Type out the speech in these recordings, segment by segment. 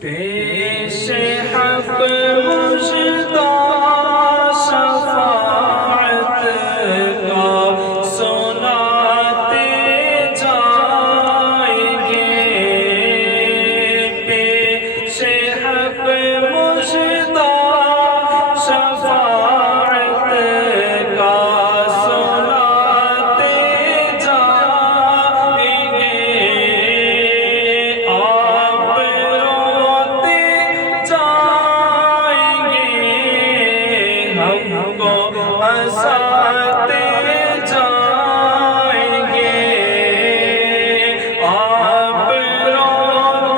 پیش حق مجدہ شفاعت کا سناتے جائیں گے، پیش حق مجدہ شفاعت کا سناتے جائیں گے، آپ روتے جائیں گے، ہم کو ہنساتے جائیں گے، آپ روتے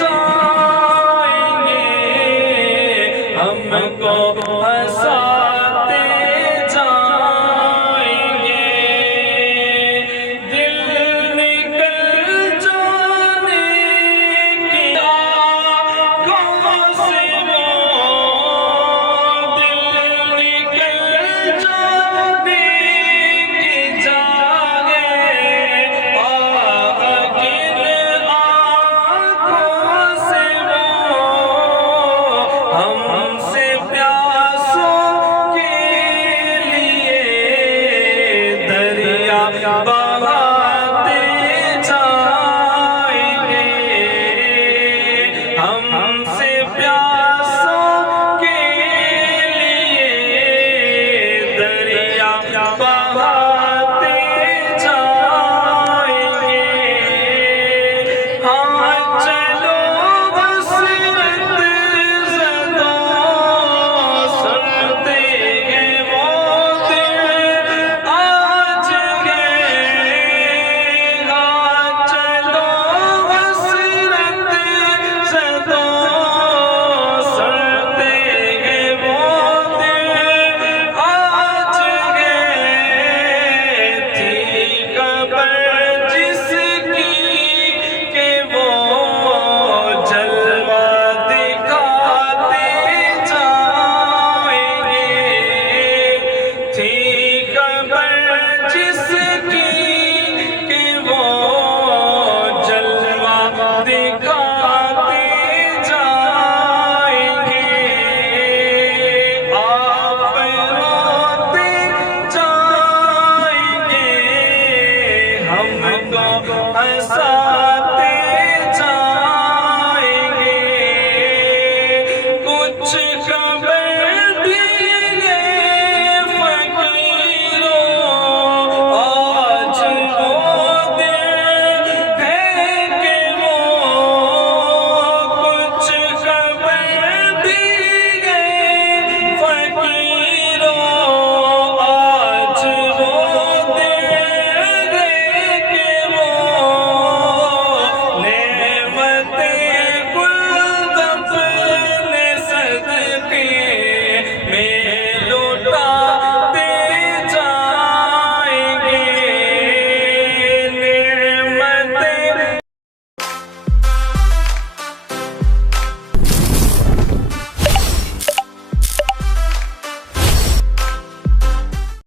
جائیں گے، ہم کو ہنساتے جائیں گے، دل نکل جانے کی آنکھوں سے وہ، دل نکل جانے کی جانے، آگن آنکھوں سے وہ، ہم سے پیاسوں کے لیے دریا بہاتے جائیں گے، ہم سے پیاسوں کے لیے دریا بہاتے جائیں گے، ہاں چلو حسرت زدوں سنتے ہیں وہ دل آج گئے، ہاں چلو حسرت زدوں سنتے ہیں وہ دل آج گئے، تھی خبر جس کی کہ وہ جلوہ دکھاتے جائیں گے، تھی خبر جس کی کہ وہ جلوہ دکھاتے